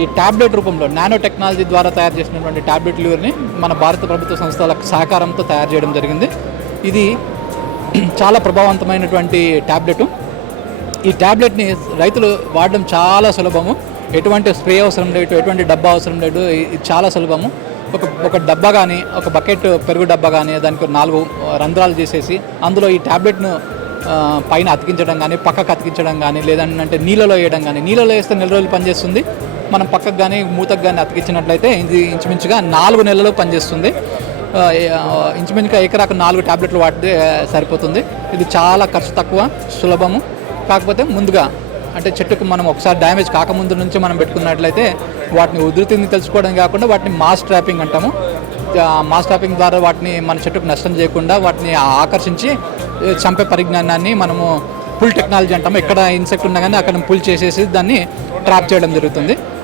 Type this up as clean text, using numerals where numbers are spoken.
ఈ టాబ్లెట్ రూపంలో nano technology ద్వారా తయారు చేసినటువంటి టాబ్లెట్లని మన భారత ప్రభుత్వ సంస్థల సహకారంతో తయారు చేయడం జరిగింది. ఇది చాలా ప్రభావవంతమైనటువంటి టాబ్లెట్. ఈ టాబ్లెట్ని రైతులు వాడడం చాలా సులభము. ఎటువంటి స్ప్రే అవసరం లేదు, ఎటువంటి డబ్బా అవసరం లేదు. ఇది చాలా సులభము. ఒక డబ్బా కానీ, ఒక బకెట్ పెరుగు డబ్బా కానీ, దానికి 4 రంధ్రాలు చేసేసి అందులో ఈ టాబ్లెట్ను పైన అతికించడం కానీ, పక్కకు అతికించడం కానీ, లేదంటే నీళ్ళలో వేయడం కానీ. నీళ్ళలో వేస్తే 4 రోజులు పనిచేస్తుంది. మనం పక్కకు కానీ మూతకు కానీ అతికించినట్లయితే ఇది ఇంచుమించుగా 4 నెలలు పనిచేస్తుంది. ఇంచుమించుగా ఎకరాకు 4 టాబ్లెట్లు వాడితే సరిపోతుంది. ఇది చాలా ఖర్చు తక్కువ, సులభము. కాకపోతే ముందుగా అంటే చెట్టుకు మనం ఒకసారి డ్యామేజ్ కాకముందు నుంచి మనం పెట్టుకున్నట్లయితే వాటిని ఉధృతిని తెలుసుకోవడం కాకుండా వాటిని మాస్ ట్రాపింగ్ అంటాము. మాస్ ట్రాపింగ్ ద్వారా వాటిని మన చెట్టుకు నష్టం చేయకుండా వాటిని ఆకర్షించి చంపే పరిజ్ఞానాన్ని మనము పుల్ టెక్నాలజీ అంటాము. ఎక్కడ ఇన్సెక్ట్ ఉన్నా కానీ అక్కడ పుల్ చేసేసి దాన్ని ట్రాప్ చేయడం జరుగుతుంది.